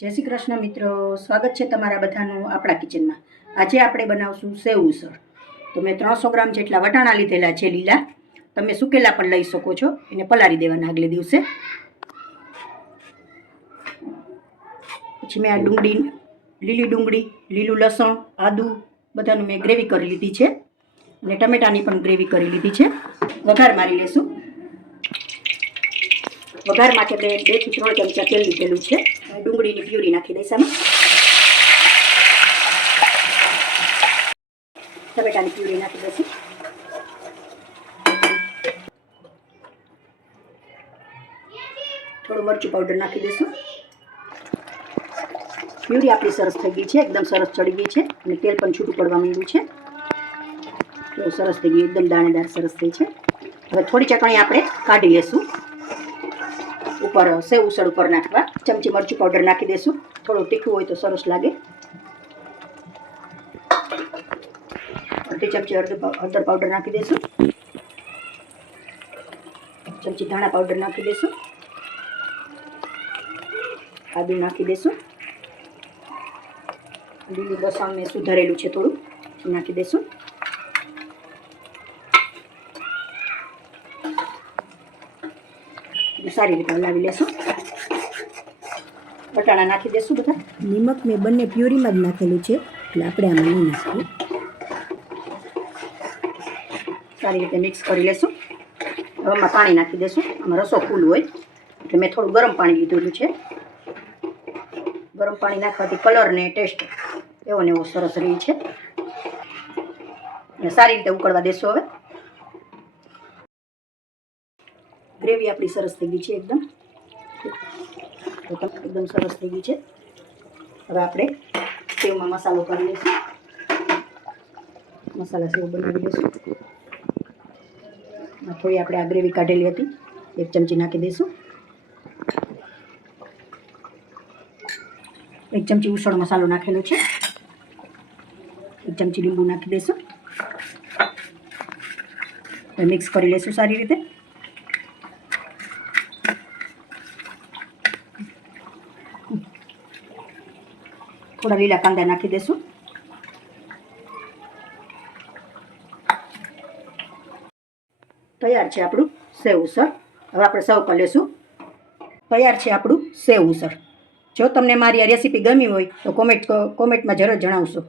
જય શ્રી કૃષ્ણ મિત્રો, સ્વાગત છે તમારા બધાનું આપણા કિચનમાં। આજે આપણે બનાવશું સેવ ઉસળ। તો મેં 300 ગ્રામ જેટલા વટાણા લીધેલા છે લીલા, તમે સુકેલા પણ લઈ શકો છો, એને પલાળી દેવાના આગલે દિવસે। પછી મેં આ ડુંગળી, લીલી ડુંગળી, લીલું લસણ, આદુ બધાનું મેં ગ્રેવી કરી લીધી છે અને ટમેટાની પણ ગ્રેવી કરી લીધી છે। વઘાર મારી લેશું। વઘાર માટે મેં 2 થી 3 ચમચા તેલ લીધેલું છે। ડુંગળીની પ્યુરી નાખી દઈશ આમાં, ટમેટાની પ્યુરી નાખી દઈશું, થોડું મરચું પાવડર નાખી દઈશું। પ્યુરી આપણી સરસ થઈ ગઈ છે, એકદમ સરસ ચડી ગઈ છે અને તેલ પણ છૂટું પડવા માંડ્યું છે। તો સરસ થઈ ગઈ, એકદમ દાણેદાર સરસ થઈ છે। હવે થોડી ચટણી આપણે કાઢી લેશું, ઉપર સેવ ઉસળ ઉપર નાખવા। ચમચી મરચું પાવડર નાખી દઈશું, થોડું તીખું હોય તો સરસ લાગે। અડધી ચમચી હળદર પાવડર નાખી દઈશું, ચમચી ધાણા પાવડર નાખી દઈશું, આદુ નાખી દઈશું, લીલું લસણ મેં સુધારેલું છે થોડું નાખી દઈશું, સારી રીતે હલાવી લેશું। બટાણા નાખી દઈશું બધા। નિમક મેં બંને પ્યુરીમાં જ નાખેલું છે એટલે આપણે આમાં નહીં નાખીએ। સારી રીતે મિક્સ કરી લેશું। હવે આમાં પાણી નાખી દઈશું, આમાં રસો ફૂલ હોય એટલે મેં થોડું ગરમ પાણી લીધેલું છે। ગરમ પાણી નાખવાથી કલર ને ટેસ્ટ એવો ને એવો સરસ રહે છે અને સારી રીતે ઉકળવા દેશું। હવે ગ્રેવી આપણી સરસ થઈ ગઈ છે, એકદમ સરસ થઈ ગઈ છે। હવે આપણે સેવમાં મસાલો કરી લઈશું, મસાલા સેવ બનાવી લઈશું। થોડી આપણે આ ગ્રેવી કાઢેલી હતી 1 ચમચી નાખી દઈશું, 1 ચમચી ઉસળ મસાલો નાખેલો છે, 1 ચમચી લીંબુ નાખી દઈશું, મિક્સ કરી લઈશું સારી રીતે। થોડા લીલા કાંદા નાખી દઈશું, તૈયાર છે આપણું સેવ ઉસળ। હવે આપણે સર્વ કરી લઈશું। તૈયાર છે આપણું સેવ ઉસળ। જો તમને મારી આ રેસીપી ગમી હોય તો કોમેન્ટમાં જરૂર જણાવશો।